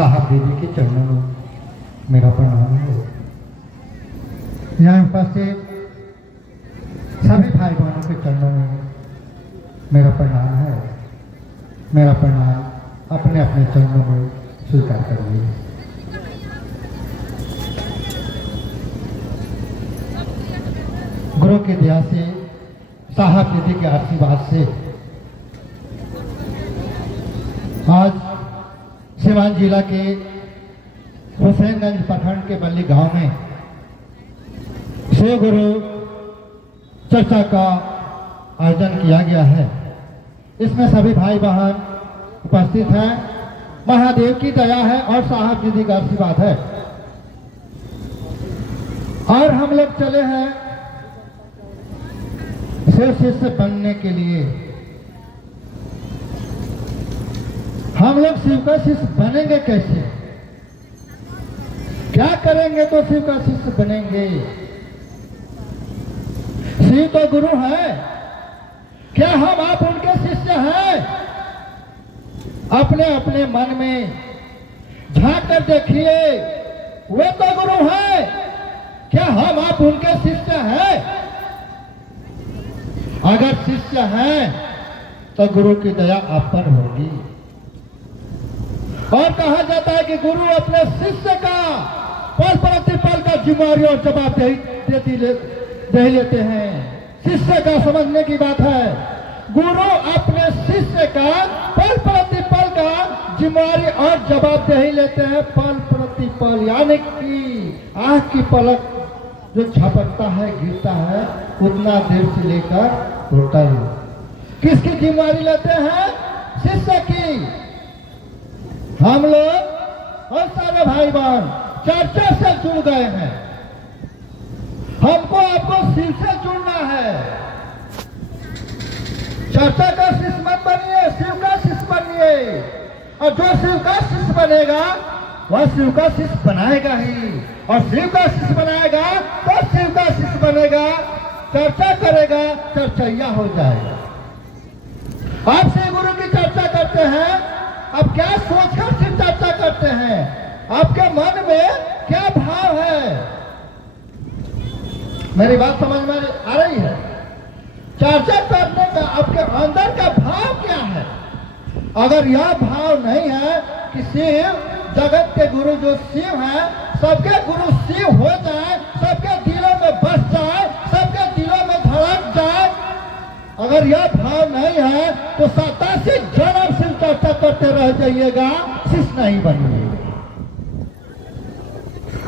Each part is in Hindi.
साहब दीदी के चरणों में मेरा प्रणाम है। यहाँ उपस्थित सभी भाई बहनों के चरणों में मेरा प्रणाम है। मेरा प्रणाम अपने अपने चरणों में स्वीकार करिए। गुरु की दया से, साहब दीदी के आशीर्वाद से आज सिवान जिला के हुसैनगंज प्रखंड के बल्ली गांव में शिव गुरु चर्चा का आयोजन किया गया है। इसमें सभी भाई बहन उपस्थित हैं। महादेव की दया है और साहब दीदी का आशीर्वाद है। और हम लोग चले हैं शिव शिष्य बनने के लिए। हम लोग शिव का शिष्य बनेंगे कैसे? क्या करेंगे तो शिव का शिष्य बनेंगे? शिव तो गुरु है, क्या हम आप उनके शिष्य हैं? अपने अपने मन में झांक कर देखिए, वो तो गुरु है, क्या हम आप उनके शिष्य हैं? अगर शिष्य हैं तो गुरु की दया आप पर होगी। और कहा जाता है कि गुरु अपने शिष्य का पल प्रतिपल का जिम्मेदारी और जवाबदेही लेते हैं। शिष्य का समझने की बात है, गुरु अपने शिष्य का पल प्रतिपल का जिम्मेदारी और जवाबदेही लेते हैं। पल प्रतिपल यानी कि आंख की पलक जो झपकता है, गिरता है, उतना देर से लेकर उठता है। किसकी जिम्मेदारी लेते हैं? शिष्य की। हम लोग और सारे भाई बहन चर्चा से जुड़ गए हैं। हमको आपको शिव से जुड़ना है। चर्चा का शिष्य मत बनिए, शिव का शिष्य बनिए। और जो शिव का शिष्य बनेगा वह शिव का शिष्य बनाएगा ही। और शिव का शिष्य बनाएगा तो शिव का शिष्य बनेगा। चर्चा करेगा, चर्चैया हो जाएगा। आप शिव गुरु की चर्चा करते हैं, अब क्या सोचकर सिर्फ चर्चा करते हैं? आपके मन में क्या भाव है? मेरी बात समझ में आ रही है? चर्चा करने का आपके अंदर का भाव क्या है? अगर यह भाव नहीं है कि शिव जगत के गुरु जो शिव है, सबके गुरु शिव हो जाए, सबके दिलों में बस जाए, सबके दिलों में धड़क जाए, अगर यह भाव नहीं है तो 87 जन्म शिव चर्चा करते रह जाइएगा, शिष्य नहीं बनिए।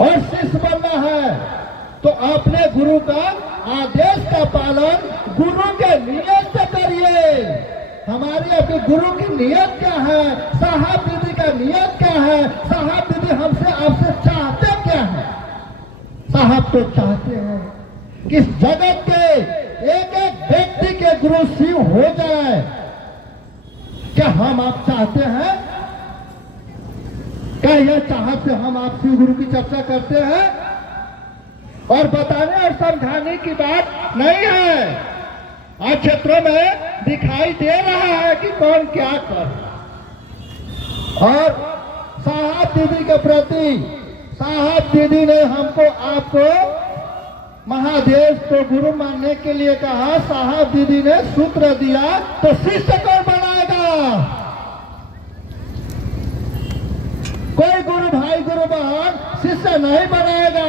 और शिष्य बनना है तो अपने गुरु का आदेश का पालन गुरु के नियत से करिए। हमारी आपके गुरु की नियत क्या है? साहब दीदी का नियत क्या है? साहब दीदी हमसे आपसे चाहते क्या है? साहब तो चाहते हैं कि इस जगत के एक एक व्यक्ति के गुरु शिव हो जाए। क्या हम आप चाहते हैं? क्या यह चाहत से हम आप शिव गुरु की चर्चा करते हैं? और बताने और समझाने की बात नहीं है। आज क्षेत्रों में दिखाई दे रहा है कि कौन क्या कर। और साहब दीदी के प्रति साहब दीदी ने हमको आपको महादेव को गुरु मानने के लिए कहा। साहब दीदी ने सूत्र दिया तो शिष्य कौन बनाएगा? कोई गुरु भाई गुरु बहन शिष्य नहीं बनाएगा।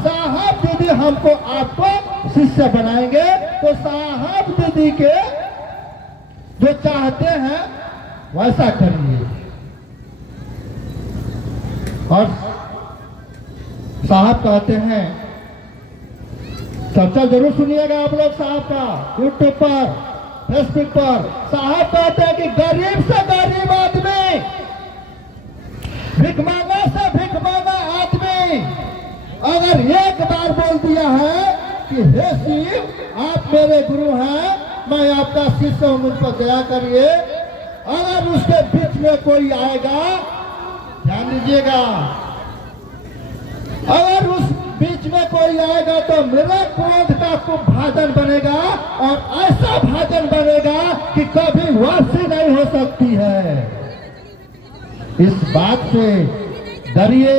साहब दीदी हमको आपको शिष्य बनाएंगे। तो साहब दीदी के जो चाहते हैं वैसा करिए। और साहब कहते हैं, चर्चा जरूर सुनिएगा आप लोग साहब का यूट्यूब पर, फेसबुक पर। साहब कहते हैं कि गरीब से गरीब आदमी, भिखमांगा से भिखमांगा आदमी अगर एक बार बोल दिया है कि हे शिव आप मेरे गुरु हैं, मैं आपका शिष्य हूं, मुझ पर दया करिए, अगर उसके बीच में कोई आएगा, ध्यान दीजिएगा, अगर उस बीच में कोई आएगा तो मेरे क्रोध का खूब भाजन बनेगा और ऐसा भाजन बनेगा कि कभी वापसी नहीं हो सकती है। इस बात से डरिए,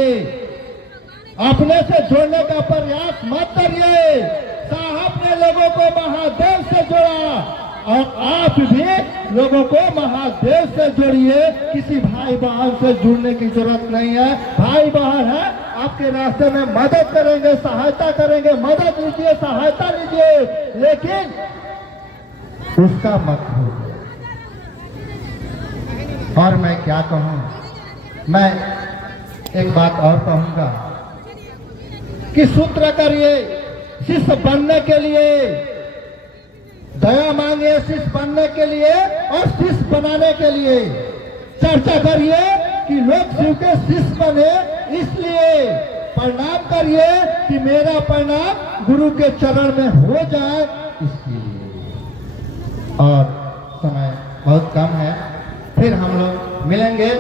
अपने से जोड़ने का प्रयास मत करिए। साहब ने लोगों को महादेव से जोड़ा और आप भी लोगों को महादेव से जोड़िए। किसी भाई बहन से जुड़ने की जरूरत नहीं है। भाई बहन है, आपके रास्ते में मदद करेंगे, सहायता करेंगे, मदद लीजिए, सहायता लीजिए, लेकिन उसका मत हो। और मैं क्या कहूं, मैं एक बात और कहूंगा कि सूत्र करिए शिष्य बनने के लिए, दया मांगिए शिष्य बनने के लिए और शिष्य बनाने के लिए। चर्चा करिए कि लोग शिव के शिष्य बने, इसलिए प्रणाम करिए कि मेरा प्रणाम गुरु के चरण में हो जाए, इसलिए। और समय बहुत कम है, फिर हम लोग मिलेंगे।